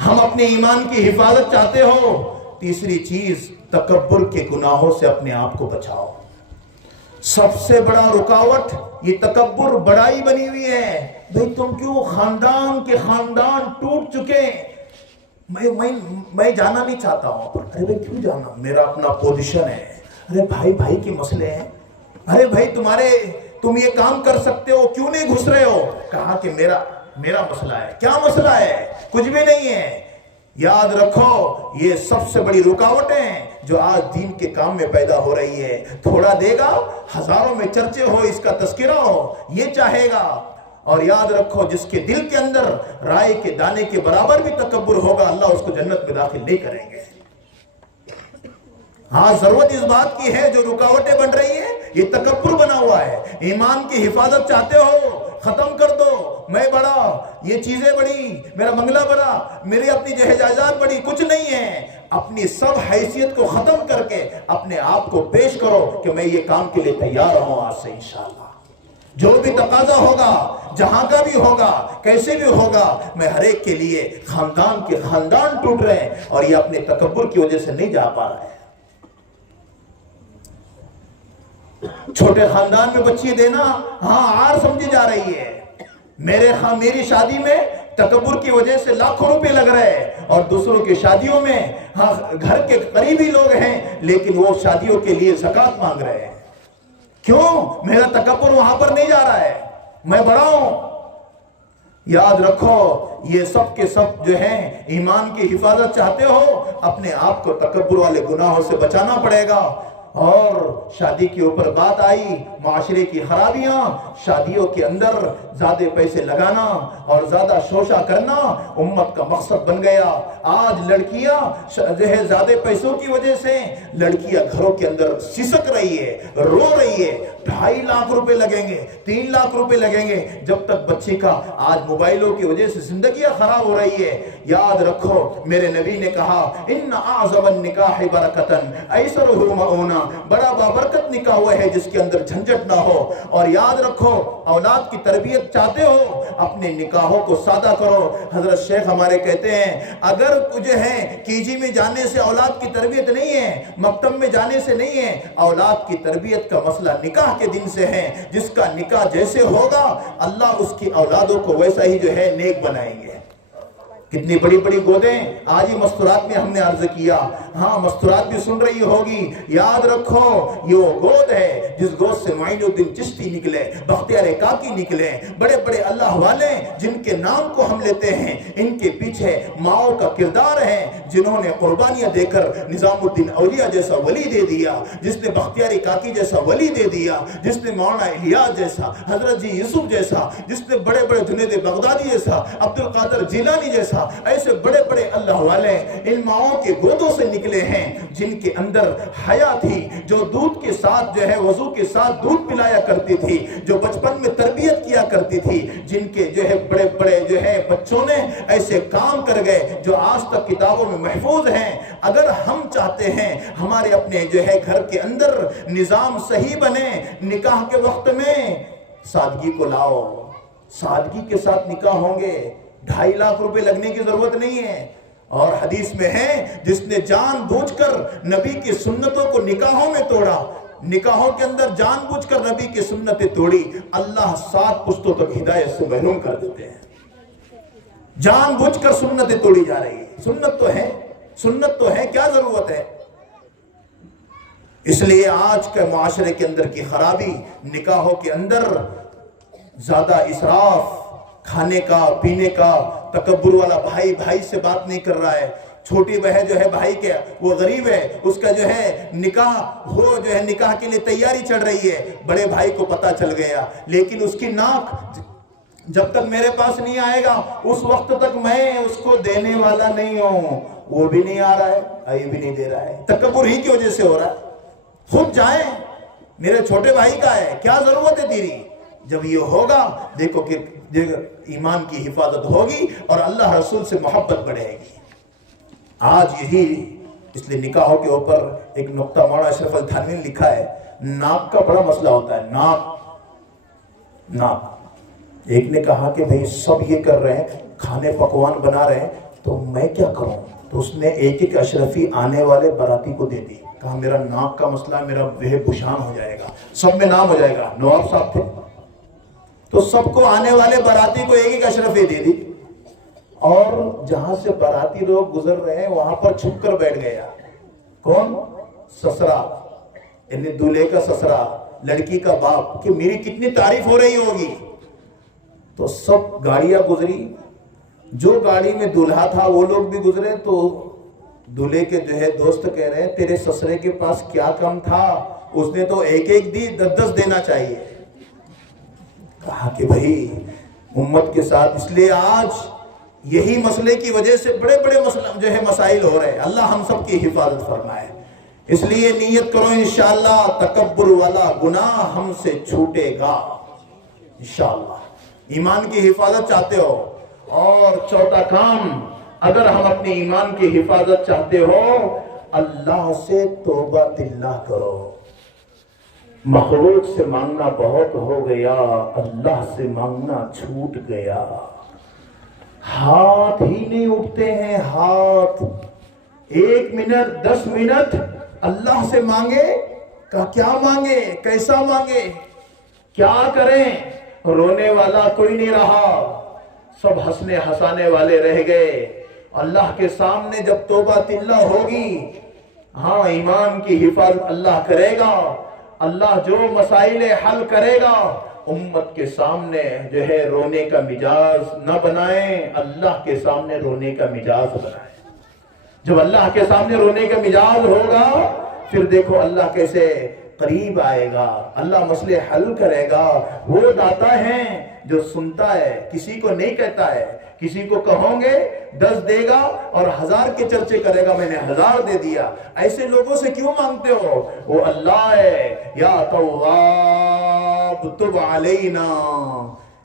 ہم اپنے ایمان کی حفاظت چاہتے ہو، تیسری چیز تکبر کے گناہوں سے اپنے آپ کو بچاؤ۔ سب سے بڑا رکاوٹ یہ تکبر، بڑائی بنی ہوئی ہے۔ بھئی تم کیوں خاندان کے خاندان ٹوٹ چکے، میں جانا نہیں چاہتا ہوں۔ ارے بھائی کیوں جانا، میرا اپنا پوزیشن ہے۔ ارے بھائی بھائی کے مسئلے ہیں، ارے بھائی تم یہ کام کر سکتے ہو، کیوں نہیں گھس رہے ہو؟ کہا کہ میرا مسئلہ ہے۔ کیا مسئلہ ہے؟ کچھ بھی نہیں ہے۔ یاد رکھو یہ سب سے بڑی رکاوٹیں ہیں جو آج دین کے کام میں پیدا ہو رہی ہے۔ تھوڑا دے گا، ہزاروں میں چرچے ہو، اس کا تذکرہ ہو، یہ چاہے گا۔ اور یاد رکھو جس کے دل کے اندر رائے کے دانے کے برابر بھی تکبر ہوگا، اللہ اس کو جنت میں داخل نہیں کریں گے۔ ہاں ضرورت اس بات کی ہے، جو رکاوٹیں بن رہی ہیں یہ تکبر بنا ہوا ہے۔ ایمان کی حفاظت چاہتے ہو، ختم کر دو۔ میں بڑا، یہ چیزیں بڑی، میرا بنگلہ بڑا، میری اپنی جائیداد بڑی، کچھ نہیں ہے۔ اپنی سب حیثیت کو ختم کر کے اپنے آپ کو پیش کرو کہ میں یہ کام کے لیے تیار ہوں آج سے انشاءاللہ۔ جو بھی تقاضا ہوگا، جہاں کا بھی ہوگا، کیسے بھی ہوگا، میں ہر ایک کے لیے، خاندان کے خاندان ٹوٹ رہے ہیں اور یہ اپنے تکبر کی وجہ سے نہیں جا پا رہے ہیں۔ چھوٹے خاندان میں بچی دینا ہاں عار سمجھی جا رہی ہے۔ میری شادی میں تکبر کی وجہ سے لاکھوں روپے لگ رہے ہیں، اور دوسروں کی شادیوں میں ہاں گھر کے قریبی لوگ ہیں لیکن وہ شادیوں کے لیے زکوٰۃ مانگ رہے ہیں۔ کیوں؟ میرا تکبر وہاں پر نہیں جا رہا ہے، میں بڑا ہوں۔ یاد رکھو یہ سب کے سب جو ہیں ایمان کی حفاظت چاہتے ہو، اپنے آپ کو تکبر والے گناہوں سے بچانا پڑے گا۔ اور شادی کے اوپر بات آئی، معاشرے کی خرابیاں، شادیوں کے اندر زیادہ پیسے لگانا اور زیادہ شوشہ کرنا امت کا مقصد بن گیا۔ آج لڑکیاں جو ہے زیادہ پیسوں کی وجہ سے لڑکیاں گھروں کے اندر سسک رہی ہے، رو رہی ہے۔ 2.5 لاکھ روپے لگیں گے، 3 لاکھ روپے لگیں گے، جب تک بچی کا آج موبائلوں کی وجہ سے زندگیاں خراب ہو رہی ہے۔ یاد رکھو میرے نبی نے کہا ان اعظم النکاح برکتن ایسرہ مؤونہ، بڑا بابرکت نکاح ہوا ہے جس کے اندر جھنجٹ نہ ہو۔ اور یاد رکھو اولاد کی تربیت چاہتے ہو، اپنے نکاحوں کو سادہ کرو۔ حضرت شیخ ہمارے کہتے ہیں اگر جو ہے KG میں جانے سے اولاد کی تربیت نہیں ہے، مکتب میں جانے سے نہیں ہے، اولاد کی تربیت کا مسئلہ نکاح کے دن سے ہے۔ جس کا نکاح جیسے ہوگا اللہ اس کی اولادوں کو ویسا ہی جو ہے نیک بنائیں گے۔ کتنی بڑی بڑی گودیں آج ہی مستورات میں ہم نے عرض کیا، ہاں مستورات بھی سن رہی ہوگی۔ یاد رکھو یہ وہ گود ہے جس گود سے معین الدین چشتی نکلے، بختیار کاکی نکلے، بڑے بڑے اللہ والے جن کے نام کو ہم لیتے ہیں، ان کے پیچھے ماؤں کا کردار ہے جنہوں نے قربانیاں دے کر نظام الدین اولیاء جیسا ولی دے دیا، جس نے بختیار کاکی جیسا ولی دے دیا، جس نے مولانا الیاس جیسا، حضرت جی یوسف جیسا، جس نے بڑے بڑے جنید بغدادی جیسا، عبد القادر جیلانی جیسا، ایسے بڑے بڑے اللہ والے ان ماؤں کے گودوں سے نکلے ہیں جن کے اندر حیا تھی، جو دودھ کے ساتھ جو ہے وضو کے ساتھ دودھ پلایا کرتی تھی، جو بچپن میں تربیت کیا کرتی تھی، جن کے جو ہے بڑے بڑے جو ہے بچوں نے ایسے کام کر گئے جو آج تک کتابوں میں محفوظ ہیں۔ اگر ہم چاہتے ہیں ہمارے اپنے جو ہے گھر کے اندر نظام صحیح بنے، نکاح کے وقت میں سادگی کو لاؤ، سادگی کے ساتھ نکاح ہوں گے، 2.5 لاکھ روپے لگنے کی ضرورت نہیں ہے۔ اور حدیث میں ہے جس نے جان بوجھ کر نبی کی سنتوں کو نکاحوں میں توڑا، نکاحوں کے اندر جان بوجھ کر نبی کی سنتیں توڑی، اللہ 7 پشتوں تک ہدایت سے محروم کر دیتے ہیں۔ جان بوجھ کر سنتیں توڑی جا رہی ہے۔ سنت تو ہے، سنت تو ہے، کیا ضرورت ہے؟ اس لیے آج کے معاشرے کے اندر کی خرابی، نکاحوں کے اندر زیادہ اسراف، کھانے کا پینے کا، تکبر والا بھائی بھائی سے بات نہیں کر رہا ہے، چھوٹی بہن جو ہے بھائی کے وہ غریب ہے، اس کا جو ہے نکاح ہو جو ہے نکاح کے لیے تیاری چڑھ رہی ہے، بڑے بھائی کو پتہ چل گیا، لیکن اس کی ناک جب تک میرے پاس نہیں آئے گا اس وقت تک میں اس کو دینے والا نہیں ہوں۔ وہ بھی نہیں آ رہا ہے، یہ بھی نہیں دے رہا ہے، تکبر ہی کی وجہ سے ہو رہا ہے۔ خود جائیں، میرے چھوٹے بھائی کا ہے، کیا ضرورت ہے تیری؟ جب یہ ہوگا دیکھو کہ ایمان کی حفاظت ہوگی اور اللہ رسول سے محبت بڑھے گی۔ آج یہی اس لیے نکاحوں کے اوپر ایک نقطہ مولانا اشرف علی تھانوی نے لکھا ہے، ناک کا بڑا مسئلہ ہوتا ہے، ناک۔ ایک نے کہا کہ بھئی سب یہ کر رہے ہیں، کھانے پکوان بنا رہے ہیں، تو میں کیا کروں؟ تو اس نے ایک ایک اشرفی آنے والے باراتی کو دے دی. کہا میرا ناک کا مسئلہ ہے, میرا وہ بشان ہو جائے گا, سب میں نام ہو جائے گا. نواب صاحب تھے تو سب کو آنے والے باراتی کو ایک ایک اشرفی دے دی. اور جہاں سے باراتی لوگ گزر رہے ہیں وہاں پر چھپ کر بیٹھ گیا. کون؟ سسرا, یعنی دولہے کا سسرا, لڑکی کا باپ, کہ میری کتنی تعریف ہو رہی ہوگی. تو سب گاڑیاں گزری, جو گاڑی میں دولہا تھا وہ لوگ بھی گزرے. تو دولہے کے جو ہے دوست کہہ رہے ہیں تیرے سسرے کے پاس کیا کم تھا, اس نے تو ایک ایک دی, 10 دینا چاہیے. کہا کہ بھائی امت کے ساتھ, اس لیے آج یہی مسئلے کی وجہ سے بڑے بڑے جو ہے مسائل ہو رہے ہیں. اللہ ہم سب کی حفاظت فرمائے. اس لیے نیت کرو انشاءاللہ تکبر والا گناہ ہم سے چھوٹے گا انشاءاللہ. ایمان کی حفاظت چاہتے ہو؟ اور چوتھا کام, اگر ہم اپنے ایمان کی حفاظت چاہتے ہو, اللہ سے توبہ اللہ کرو. مخلوق سے مانگنا بہت ہو گیا, اللہ سے مانگنا چھوٹ گیا. ہاتھ ہی نہیں اٹھتے ہیں, ہاتھ 1 منٹ 10 منٹ اللہ سے مانگے, کیا مانگے, کیسا مانگے, کیا کریں؟ رونے والا کوئی نہیں رہا, سب ہنسنے ہنسانے والے رہ گئے. اللہ کے سامنے جب توبہ اللہ ہوگی, ہاں ایمان کی حفاظت اللہ کرے گا. اللہ جو مسائل حل کرے گا, امت کے سامنے جو ہے رونے کا مزاج نہ بنائیں, اللہ کے سامنے رونے کا مزاج بنائیں. جب اللہ کے سامنے رونے کا مزاج ہوگا, پھر دیکھو اللہ کیسے قریب آئے گا, اللہ مسئلے حل کرے گا. وہ داتا ہے جو سنتا ہے, کسی کو نہیں کہتا ہے. کسی کو کہوں گے 10 دے گا اور 1000 کے چرچے کرے گا, میں نے 1000 دے دیا. ایسے لوگوں سے کیوں مانگتے ہو؟ وہ اللہ ہے, یا تواب تب علینا,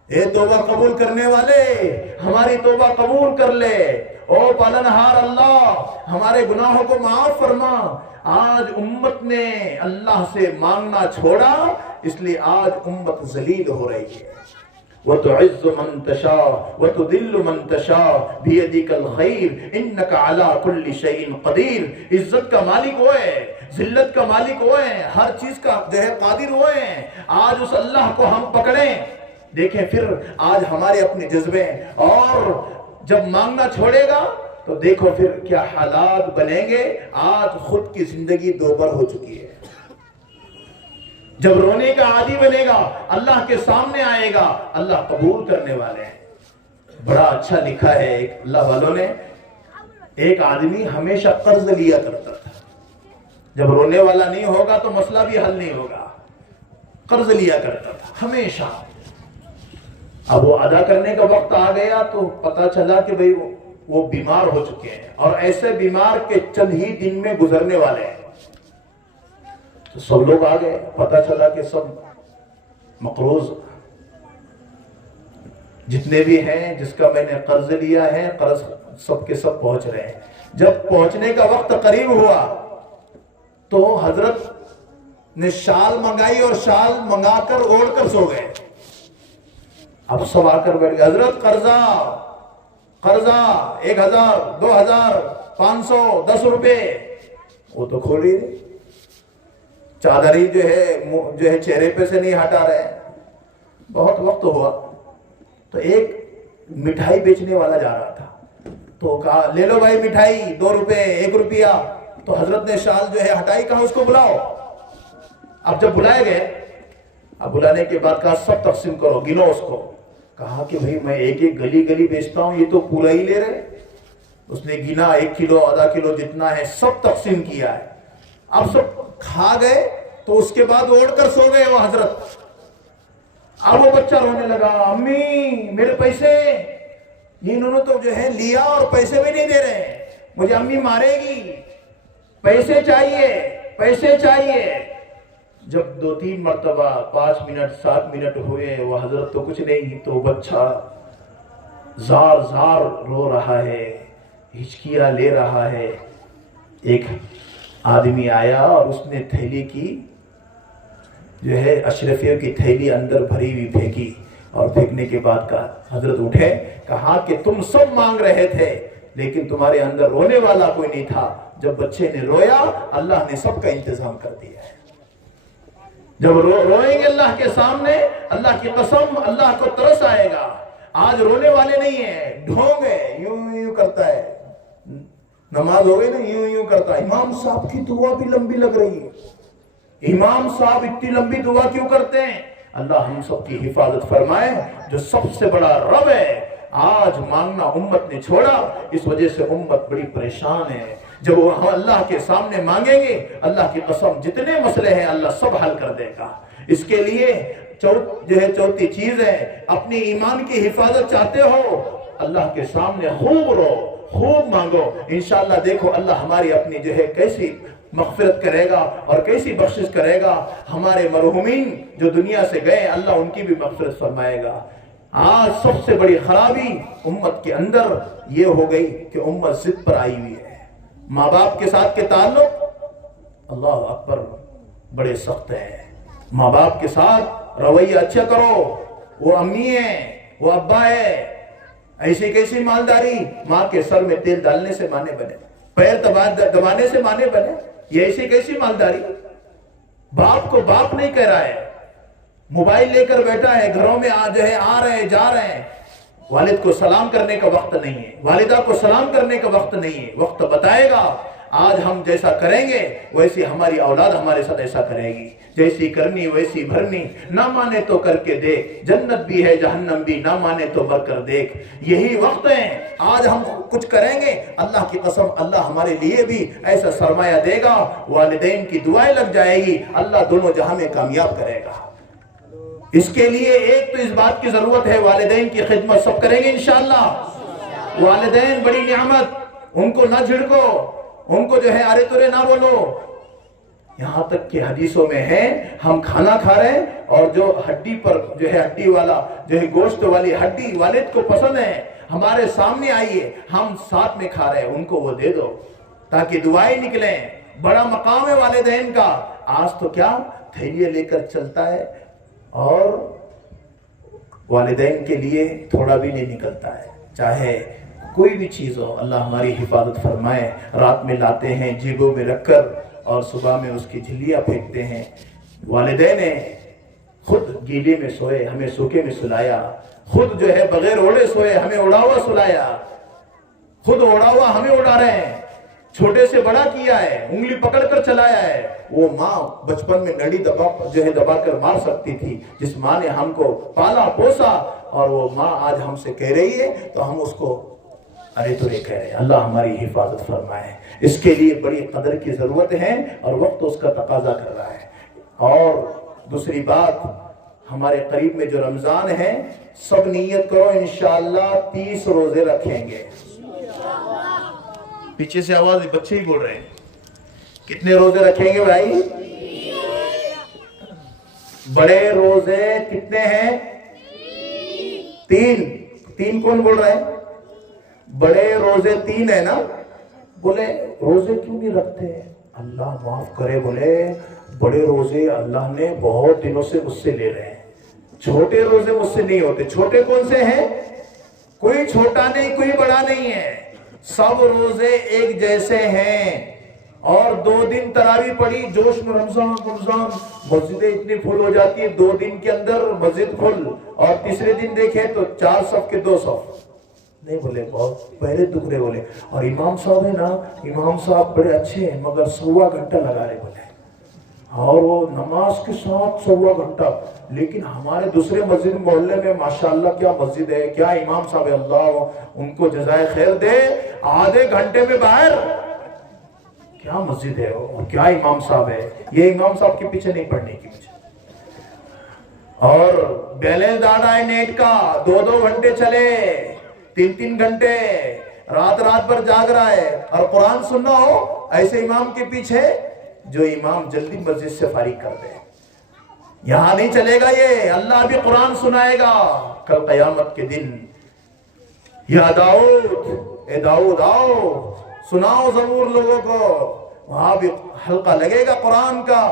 اے توبہ قبول کرنے والے ہماری توبہ قبول کر لے. او پالنہار اللہ, ہمارے گناہوں کو معاف فرما. آج امت نے اللہ سے مانگنا چھوڑا, اس لیے آج امت ذلیل ہو رہی ہے. وَتُعِزُّ مَن تَشَاءُ وَتُذِلُّ مَن تَشَاءُ بِيَدِكَ الْخَيْرُ إِنَّكَ عَلَى كُلِّ شَيْءٍ قَدِيرٌ. عزت کا مالک وہ ہے, ذلت کا مالک وہ ہے, ہر چیز کا جو ہے قادر وہ ہے. آج اس اللہ کو ہم پکڑیں. دیکھیں پھر آج ہمارے اپنے جذبے, اور جب مانگنا چھوڑے گا تو دیکھو پھر کیا حالات بنیں گے. آج خود کی زندگی دوبر ہو چکی ہے. جب رونے کا عادی بنے گا, اللہ کے سامنے آئے گا, اللہ قبول کرنے والے ہیں. بڑا اچھا لکھا ہے ایک اللہ والوں نے, ایک آدمی ہمیشہ قرض لیا کرتا تھا. جب رونے والا نہیں ہوگا تو مسئلہ بھی حل نہیں ہوگا. قرض لیا کرتا تھا ہمیشہ. اب وہ ادا کرنے کا وقت آ گیا تو پتا چلا کہ بھئی وہ بیمار ہو چکے ہیں, اور ایسے بیمار کے چند ہی دن میں گزرنے والے ہیں. تو سب لوگ آ گئے, پتا چلا کہ سب مقروض, جتنے بھی ہیں جس کا میں نے قرض لیا ہے, قرض سب کے سب پہنچ رہے ہیں. جب پہنچنے کا وقت قریب ہوا تو حضرت نے شال منگائی اور شال منگا کر اوڑھ کر سو گئے. اب سب آ کر بیٹھ گئے, حضرت قرضہ قرضہ 1000 2000 500 10 روپے. وہ تو کھولی نہیں, چادری جو ہے چہرے پہ سے نہیں ہٹا رہے. بہت وقت ہوا تو ایک مٹھائی بیچنے والا جا رہا تھا, تو کہا لے لو بھائی مٹھائی 2 روپے 1 روپیہ. تو حضرت نے شال جو ہے ہٹائی, کہا اس کو بلاؤ. اب جب بلائے گئے, اب بلانے کے بعد کہا سب تقسیم کرو, گنو اس کو. کہا کہ بھئی میں ایک ایک گلی گلی بیچتا ہوں, یہ تو پورا ہی لے رہے. اس نے گنا 1 کلو آدھا کلو جتنا ہے سب تقسیم کیا ہے. اب سب کھا گئے تو اس کے بعد اوڑھ کر سو گئے وہ حضرت. اب وہ بچہ رونے لگا, امی میرے پیسے, انہوں نے تو جو ہے لیا اور پیسے بھی نہیں دے رہے, مجھے امی مارے گی, پیسے چاہیے پیسے چاہیے. جب 2-3 مرتبہ 5 منٹ 7 منٹ ہوئے, وہ حضرت تو کچھ نہیں, تو بچہ زار زار رو رہا ہے, ہچکیاں لے رہا ہے. ایک آدمی آیا اور اس نے تھیلی کی جو ہے اشرفیوں کی تھیلی اندر بھری ہوئی پھینکی, اور پھینکنے کے بعد کہا, حضرت اٹھے, کہا کہ تم سب مانگ رہے تھے, لیکن تمہارے اندر رونے والا کوئی نہیں تھا. جب بچے نے رویا اللہ نے سب کا انتظام کر دیا ہے. جب روئیں گے اللہ کے سامنے, اللہ کی قسم اللہ کو ترس آئے گا. آج رونے والے نہیں ہیں, ڈھونگ ہے, یوں یوں کرتا ہے. نماز ہو گئی نا, یوں یوں کرتا ہے. امام صاحب کی دعا بھی لمبی لگ رہی ہے. امام صاحب اتنی لمبی دعا کیوں کرتے ہیں؟ اللہ ہم سب کی حفاظت فرمائے. جو سب سے بڑا رب ہے, آج مانگنا امت نے چھوڑا, اس وجہ سے امت بڑی پریشان ہے. جب وہ ہم اللہ کے سامنے مانگیں گے, اللہ کی قسم جتنے مسئلے ہیں اللہ سب حل کر دے گا. اس کے لیے چوتھی چیز ہے, اپنی ایمان کی حفاظت چاہتے ہو, اللہ کے سامنے خوب رو, خوب مانگو. انشاءاللہ دیکھو اللہ ہماری اپنی کیسی مغفرت کرے گا اور کیسی بخشش کرے گا. ہمارے مرحومین جو دنیا سے گئے اللہ ان کی بھی مغفرت فرمائے گا. آج سب سے بڑی خرابی امت کے اندر یہ ہو گئی کہ امت ضد پر آئی ہوئی ہے. ماں باپ کے ساتھ کے تعلق اللہ اکبر بڑے سخت ہیں. ماں باپ کے ساتھ رویہ اچھا کرو. وہ امی ہے, وہ ابا ہے. ایسی کیسی مالداری, ماں کے سر میں تیل ڈالنے سے مانے بنے, پیر دبانے سے مانے بنے. یہ ایسی کیسی مالداری. باپ کو باپ نہیں کہہ رہا ہے, موبائل لے کر بیٹھا ہے, گھروں میں آ رہے ہیں جا رہے ہیں. والد کو سلام کرنے کا وقت نہیں ہے, والدہ کو سلام کرنے کا وقت نہیں ہے. وقت بتائے گا. آج ہم جیسا کریں گے ویسی ہماری اولاد ہمارے ساتھ ایسا کرے گی. جیسی کرنی ویسی بھرنی. نہ مانے تو کر کے دیکھ, جنت بھی ہے جہنم بھی, نہ مانے تو بھر کر دیکھ. یہی وقت ہے. آج ہم کچھ کریں گے, اللہ کی قسم اللہ ہمارے لیے بھی ایسا سرمایہ دے گا. والدین کی دعائیں لگ جائے گی, اللہ دونوں جہاں میں کامیاب کرے گا. اس کے لیے ایک تو اس بات کی ضرورت ہے, والدین کی خدمت سب کریں گے انشاءاللہ. والدین بڑی نعمت, ان کو نہ جھڑکو, ان کو ارے ترے نہ بولو. یہاں تک کہ حدیثوں میں ہے, ہم کھانا کھا رہے ہیں اور جو ہڈی پر ہڈی والا گوشت والی ہڈی والد کو پسند ہے, ہمارے سامنے آئیے, ہم ساتھ میں کھا رہے ہیں, ان کو وہ دے دو تاکہ دعائیں نکلیں. بڑا مقام ہے والدین کا. آج تو کیا تھیلیاں لے کر چلتا ہے اور والدین کے لیے تھوڑا بھی نہیں نکلتا ہے, چاہے کوئی بھی چیز ہو. اللہ ہماری حفاظت فرمائے. رات میں لاتے ہیں جیبوں میں رکھ کر اور صبح میں اس کی جھلیاں پھینکتے ہیں. والدین نے خود گیلے میں سوئے, ہمیں سوکھے میں سلایا. خود بغیر اوڑے سوئے, ہمیں اڑا ہوا سلایا. خود اڑا ہوا ہمیں اڑا رہے ہیں. چھوٹے سے بڑا کیا ہے, انگلی پکڑ کر چلایا ہے. وہ ماں بچپن میں نڑی دبا کر مار سکتی تھی, جس ماں نے ہم کو پالا پوسا, اور وہ ماں آج ہم سے کہہ رہی ہے تو ہم اس کو ارے تو کہہ رہے ہیں. اللہ ہماری حفاظت فرمائے. اس کے لیے بڑی قدر کی ضرورت ہے اور وقت اس کا تقاضا کر رہا ہے. اور دوسری بات, ہمارے قریب میں جو رمضان ہے, سب نیت کرو انشاءاللہ 30 روزے رکھیں گے. پیچھے سے آواز, بچے ہی بول رہے ہیں. کتنے روزے رکھیں گے بھائی؟ بڑے روزے کتنے ہیں؟ 3. کون بول رہے ہیں؟ بڑے روزے 3 ہے نا. بولے روزے کیوں نہیں رکھتے؟ اللہ معاف کرے, بولے بڑے روزے اللہ نے بہت دنوں سے مجھ سے لے رہے ہیں, چھوٹے روزے مجھ سے نہیں ہوتے. چھوٹے کون سے ہیں؟ کوئی چھوٹا نہیں, کوئی بڑا نہیں ہے, سب روزے ایک جیسے ہیں. اور 2 دن تراویح پڑھی, جوش میں رمضان مسجدیں اتنی فل ہو جاتی ہیں 2 دن کے اندر مسجد فل, اور تیسرے دن دیکھیں تو 4 صف کے 2 صف نہیں. بولے بہت پہلے ٹکڑے بولے. اور امام صاحب ہے نا, امام صاحب بڑے اچھے ہیں مگر 1.25 گھنٹہ لگا رہے بولے, اور وہ نماز کے ساتھ 1.25 گھنٹہ. لیکن ہمارے دوسرے مسجد محلے میں ماشاءاللہ کیا مسجد ہے, کیا امام صاحب ہے, اللہ ان کو جزائے خیر دے, آدھے گھنٹے میں باہر. کیا مسجد ہے اور کیا امام صاحب ہے. یہ امام صاحب کے پیچھے نہیں پڑھنے کی وجہ. اور بیلنس ڈالا ہے نیٹ کا, 2 گھنٹے چلے, 3 گھنٹے, رات بھر جاگ رہا ہے. اور قرآن سننا ہو ایسے امام کے پیچھے جو امام جلدی مسجد سے فارغ کر دے. یہاں نہیں چلے گا یہ. اللہ بھی قرآن سنائے گا کل قیامت کے دن. یا داؤد, اے داؤد آؤ سناؤ زبور لوگوں کو. وہاں بھی حلقہ لگے گا قرآن کا.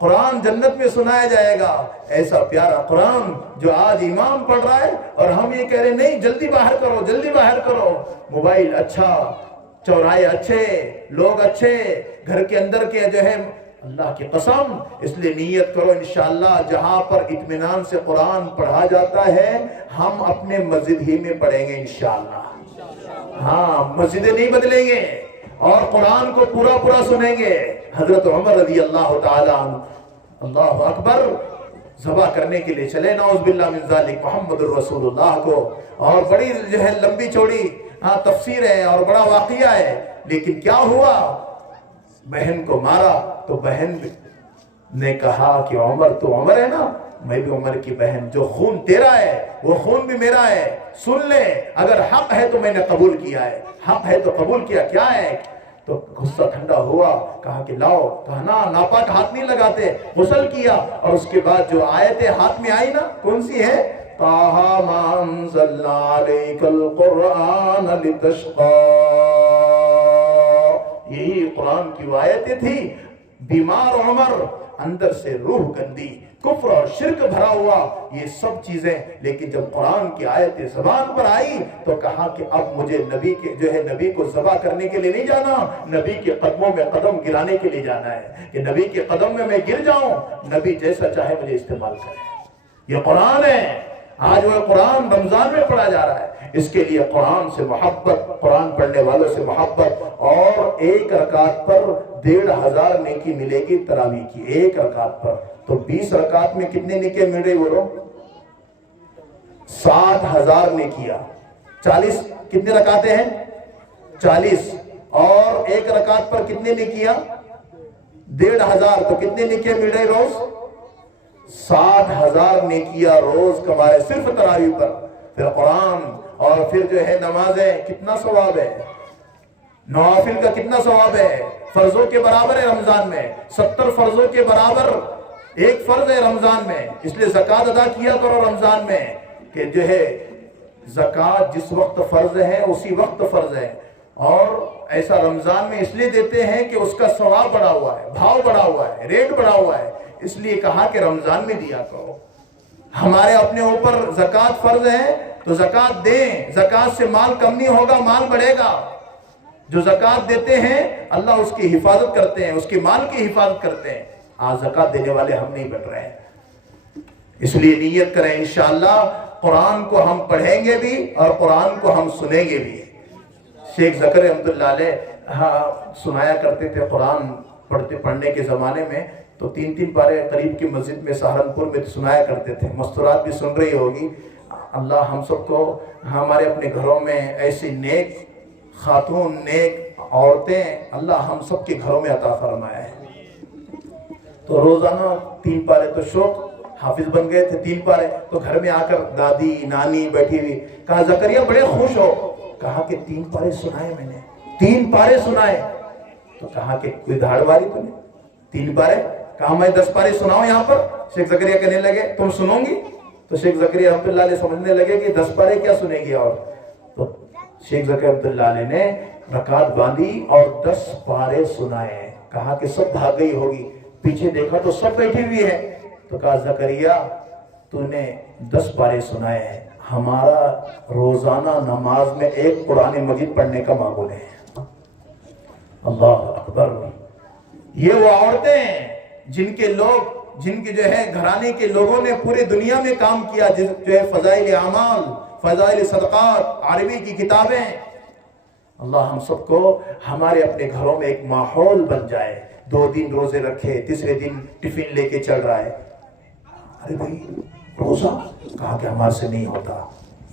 قرآن جنت میں سنایا جائے گا. ایسا پیارا قرآن جو آج امام پڑھ رہا ہے اور ہم یہ کہہ رہے نہیں جلدی باہر کرو جلدی باہر کرو. موبائل اچھا, چوراہے اچھے, لوگ اچھے, گھر کے اندر کے جو ہے اللہ کی قسم. اس لیے نیت کرو انشاءاللہ جہاں پر اطمینان سے قرآن پڑھا جاتا ہے ہم اپنے مسجد ہی میں پڑھیں گے انشاءاللہ. ہاں, مسجدیں نہیں بدلیں گے اور قرآن کو پورا پورا سنیں گے. حضرت عمر رضی اللہ تعالی عنہ اللہ اکبر ذبح کرنے کے لیے چلے, نعوذ باللہ من ذالک, محمد الرسول اللہ کو. اور بڑی جو ہے لمبی چوڑی تفسیر ہے اور بڑا واقعہ ہے. لیکن کیا ہوا, بہن کو مارا تو بہن نے کہا کہ عمر تو عمر ہے نا, میں بھی عمر کی بہن, جو خون تیرا ہے وہ خون بھی میرا ہے, سن لے, اگر حق ہے تو میں نے قبول کیا ہے, حق ہے تو قبول کیا, کیا ہے. تو غصہ ٹھنڈا ہوا, کہا کہ لاؤ, کہا نا ناپاک ہاتھ نہیں لگاتے. غسل کیا اور اس کے بعد جو آیتیں ہاتھ میں آئی نا, کون سی ہے, طٰہٰ مَا أَنزَلْنَا عَلَيْكَ الْقُرْآنَ لِتَشْقَىٰ, یہی قرآن کی آیتیں تھی. بیمار عمر, اندر سے روح گندی, کفر اور شرک بھرا ہوا, یہ سب چیزیں. لیکن جب قرآن کی آیتیں زبان پر آئی تو کہا کہ اب مجھے نبی کے جو ہے نبی کو ذبح کرنے کے لیے نہیں جانا, نبی کے قدموں میں قدم گرانے کے لیے جانا ہے, کہ نبی کے قدم میں گر جاؤں, نبی جیسا چاہے مجھے استعمال کرے. یہ قرآن ہے. آج وہ قرآن رمضان میں پڑھا جا رہا ہے. اس کے لیے قرآن سے محبت, قرآن پڑھنے والوں سے محبت. اور ایک رکعت پر 1500 نیکی ملے گی تراویح کی, ایک رکعت پر. تو 20 رکعت میں کتنے نیکی مل رہی بولو, 60,000 نیکیاں. 40 کتنے رکعتیں ہیں, 40, اور ایک رکعت پر کتنے نیکیاں, 1500. تو کتنے نیکیاں مل رہی روز, 60,000 نیکیاں روز کمائے صرف تراویح پر. پھر قرآن اور پھر جو ہے نمازیں, کتنا ثواب ہے, نوافل کا کتنا ثواب ہے, فرضوں کے برابر ہے رمضان میں, 70 فرضوں کے برابر ایک فرض ہے رمضان میں. اس لیے زکوٰۃ ادا کیا کرو رمضان میں, کہ جو ہے زکوٰۃ جس وقت فرض ہے اسی وقت فرض ہے. اور ایسا رمضان میں اس لیے دیتے ہیں کہ اس کا ثواب بڑھا ہوا ہے, بھاؤ بڑھا ہوا ہے, ریٹ بڑھا ہوا ہے, اس لیے کہا کہ رمضان میں دیا کرو. ہمارے اپنے اوپر زکوٰۃ فرض ہے تو زکوٰۃ دیں, زکوٰۃ سے مال کم نہیں ہوگا, مال بڑھے گا. جو زکوٰۃ دیتے ہیں اللہ اس کی حفاظت کرتے ہیں, اس کے مال کی حفاظت کرتے ہیں. آج زکوٰۃ دینے والے ہم نہیں بن رہے ہیں. اس لیے نیت کریں انشاءاللہ قرآن کو ہم پڑھیں گے بھی اور قرآن کو ہم سنیں گے بھی. شیخ زکر رحمۃ اللہ علیہ سنایا کرتے تھے قرآن پڑھنے کے زمانے میں, تو 3 پارے قریب کی مسجد میں سہارنپور میں سنایا کرتے تھے. مستورات بھی سن رہی ہوگی. اللہ ہم سب کو ہمارے اپنے گھروں میں ایسی نیک خاتون, نیک عورتیں اللہ ہم سب کے گھروں میں عطا فرمائے. تو روزانہ 3 پارے, تو شوق حافظ بن گئے تھے 3 پارے. تو گھر میں آ کر دادی نانی بیٹھی ہوئی, کہا زکریا بڑے خوش ہو, کہا کہ 3 پارے سنائے میں نے, 3 پارے سنائے. تو کہا کہ کوئی دھاڑ واری تو نہیں, 3 پارے. کہا میں 10 پارے سناؤں یہاں پر. شیخ زکریا کہنے لگے تم سنو گی؟ تو شیخ زکریا رحمۃ اللہ علیہ سمجھنے لگے کہ 10 پارے کیا سنیں گی. اور تو شیخ زکریا رحمۃ اللہ علیہ نے رکعت باندھی اور 10 پارے سنائے. کہا کہ سب بھاگ گئی ہوگی, پیچھے دیکھا تو سب بیٹھی ہوئی ہے. تو کہا زکریا تو نے 10 پارے سنائے ہیں, ہمارا روزانہ نماز میں ایک قرآن مجید پڑھنے کا معمول ہے. اللہ اکبر. یہ وہ عورتیں ہیں جن کے جو ہے گھرانے کے لوگوں نے پورے دنیا میں کام کیا, جو ہے فضائل اعمال, فضائل صدقات, عربی کی کتابیں. اللہ ہم سب کو ہمارے اپنے گھروں میں ایک ماحول بن جائے. 2 دن روزے رکھے, تیسرے دن ٹفن لے کے چل رہا ہے. ارے بھائی روزہ, کہا کہ ہمارے سے نہیں ہوتا.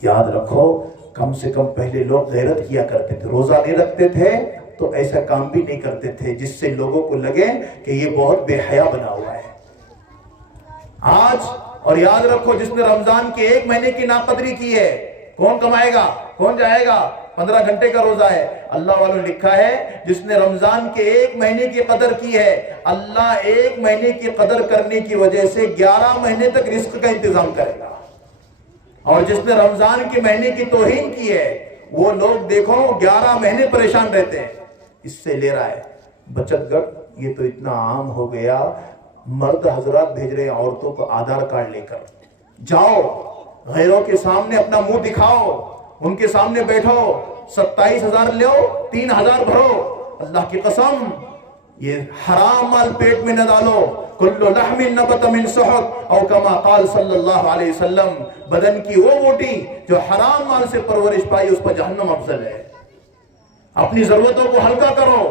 یاد رکھو کم سے کم پہلے لوگ غیرت کیا کرتے تھے, روزہ نہیں رکھتے تھے تو ایسا کام بھی نہیں کرتے تھے جس سے لوگوں کو لگے کہ یہ بہت بے حیا بنا ہوا ہے. آج اور یاد رکھو جس نے رمضان کے 1 مہینے کی ناقدری کی ہے, کون کمائے گا, کون جائے گا. 15 گھنٹے کا روزہ ہے. اللہ والوں نے لکھا ہے جس نے رمضان کے 1 مہینے کی قدر کی ہے, اللہ 1 مہینے کی قدر کرنے کی وجہ سے 11 مہینے تک رزق کا انتظام کرے گا. اور جس نے رمضان کے مہینے کی توہین کی ہے وہ لوگ دیکھو 11 مہینے پریشان رہتے ہیں. اس سے لے رہا ہے بچت گھر, یہ تو اتنا عام ہو گیا. مرد حضرات بھیج رہے ہیں عورتوں کو آدھار کارڈ لے کر جاؤ، غیروں کے سامنے اپنا منہ دکھاؤ، ان کے سامنے بیٹھو، 27,000 لو، 3,000 بھرو۔ اللہ کی قسم یہ حرام مال پیٹ میں نہ ڈالو۔ کل لحم نبت من سحت او کما قال صلی اللہ علیہ وسلم، بدن کی وہ بوٹی جو حرام مال سے پرورش پائی اس پر جہنم افضل ہے۔ اپنی ضرورتوں کو ہلکا کرو۔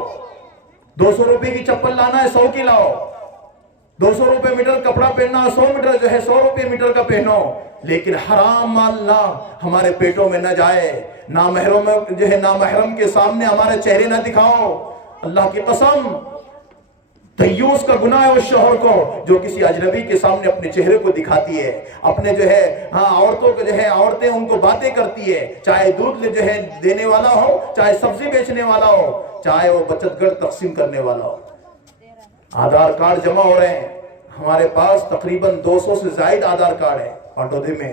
200 روپے کی چپل لانا ہے 100 کی لاؤ، 200 روپے میٹر کپڑا پہننا 100 میٹر جو ہے 100 روپے میٹر کا پہنو، لیکن حرام مال نہ ہمارے پیٹوں میں نہ جائے، نامحرم کے سامنے ہمارے چہرے نہ دکھاؤ۔ اللہ کی قسم دیوس کا گناہ ہے اس شوہر کو جو کسی اجنبی کے سامنے اپنے چہرے کو دکھاتی ہے، اپنے جو ہے عورتوں کو جو ہے عورتیں ان کو باتیں کرتی ہے، چاہے دودھ جو ہے دینے والا ہو، چاہے سبزی بیچنے والا ہو، چاہے وہ بچت گھر تقسیم کرنے والا ہو۔ آدھار کارڈ جمع ہو رہے ہیں ہمارے پاس، تقریباً 200 سے زائد آدھار کارڈ ہے پانڈودی میں۔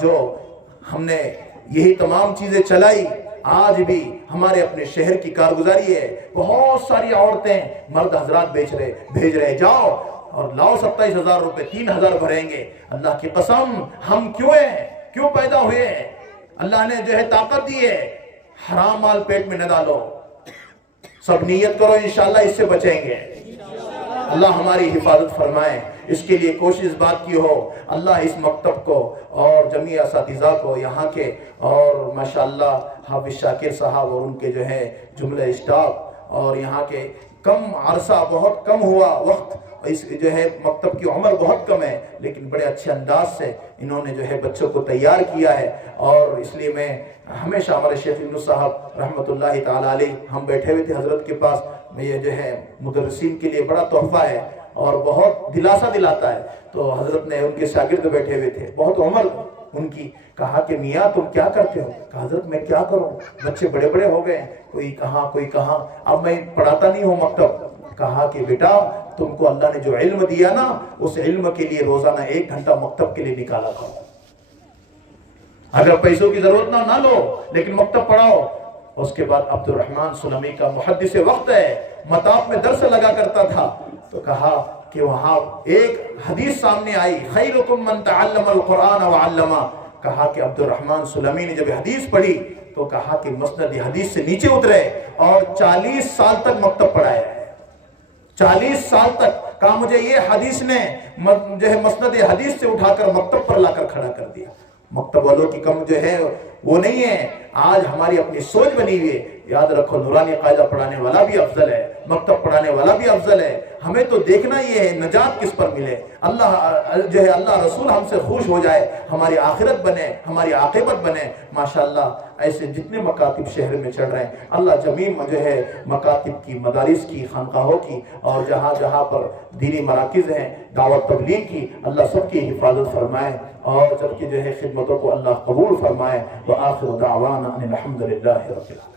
جو ہم نے یہی تمام چیزیں چلائی، آج بھی ہمارے اپنے شہر کی کارگزاری ہے۔ بہت ساری عورتیں مرد حضرات بھیج رہے، جاؤ اور لاؤ 27,000 روپے، 3,000 بھریں گے۔ اللہ کی قسم ہم کیوں پیدا ہوئے ہیں؟ اللہ نے جو ہے طاقت دی ہے، حرام مال پیٹ میں نہ ڈالو۔ سب نیت کرو انشاءاللہ اس سے بچیں گے، اللہ ہماری حفاظت فرمائے۔ اس کے لیے کوشش اس بات کی ہو، اللہ اس مکتب کو اور جمیع اساتذہ کو یہاں کے اور ماشاءاللہ حافظ شاکر صاحب اور ان کے جو ہے جملہ اسٹاف اور یہاں کے کم عرصہ بہت کم ہوا وقت، اس جو ہے مکتب کی عمر بہت کم ہے، لیکن بڑے اچھے انداز سے انہوں نے جو ہے بچوں کو تیار کیا ہے۔ اور اس لیے میں ہمیشہ ہمارے شیخ یونس صاحب رحمۃ اللہ تعالی علیہ، ہم بیٹھے ہوئے تھے حضرت کے پاس، یہ جو ہے مدرسین کے لیے بڑا تحفہ ہے اور بہت دلاسا دلاتا ہے۔ تو حضرت نے ان کے شاگرد بیٹھے ہوئے تھے، بہت عمر ان کی، کہا کہ میاں تم کیا کرتے ہو؟ کہا حضرت میں کیا کروں، بچے بڑے بڑے ہو گئے، کوئی کہاں، اب میں پڑھاتا نہیں ہوں مکتب۔ کہا کہ بیٹا تم کو اللہ نے جو علم دیا نا، اس علم کے لیے روزانہ 1 گھنٹہ مکتب کے لیے نکالا کرو۔ اگر پیسوں کی ضرورت نہ لو لیکن مکتب پڑھاؤ۔ اس کے بعد عبد الرحمن سلمی کا محدث وقت ہے، مطاف میں درس لگا کرتا تھا، تو کہا کہ وہاں ایک حدیث سامنے آئی، خیرکم من تعلم القرآن وعلمہ۔ کہا کہ عبد الرحمن سلمی نے جب حدیث پڑھی تو کہا کہ مسند حدیث سے نیچے اترے اور 40 سال تک مکتب پڑھایا ہے، 40 سال تک۔ کہا مجھے یہ حدیث نے جو ہے مسند حدیث سے اٹھا کر مکتب پر لا کر کھڑا کر دیا۔ مکتب والوں کی کم جو ہے وہ نہیں ہے، آج ہماری اپنی سوچ بنی ہوئی ہے۔ یاد رکھو نورانی قاعدہ پڑھانے والا بھی افضل ہے، مکتب پڑھانے والا بھی افضل ہے۔ ہمیں تو دیکھنا یہ ہے نجات کس پر ملے، اللہ رسول ہم سے خوش ہو جائے، ہماری آخرت بنے، ہماری عاقبت بنے۔ ماشاءاللہ ایسے جتنے مکاتب شہر میں چڑھ رہے ہیں، اللہ جمیع جو ہے مکاتب کی، مدارس کی، خانقاہوں کی اور جہاں پر دینی مراکز ہیں، دعوت تبلیغ کی، اللہ سب کی حفاظت فرمائے اور سب کی جو ہے خدمتوں کو اللہ قبول فرمائے۔ وآخر دعوانا ان الحمد للہ رب العالمین۔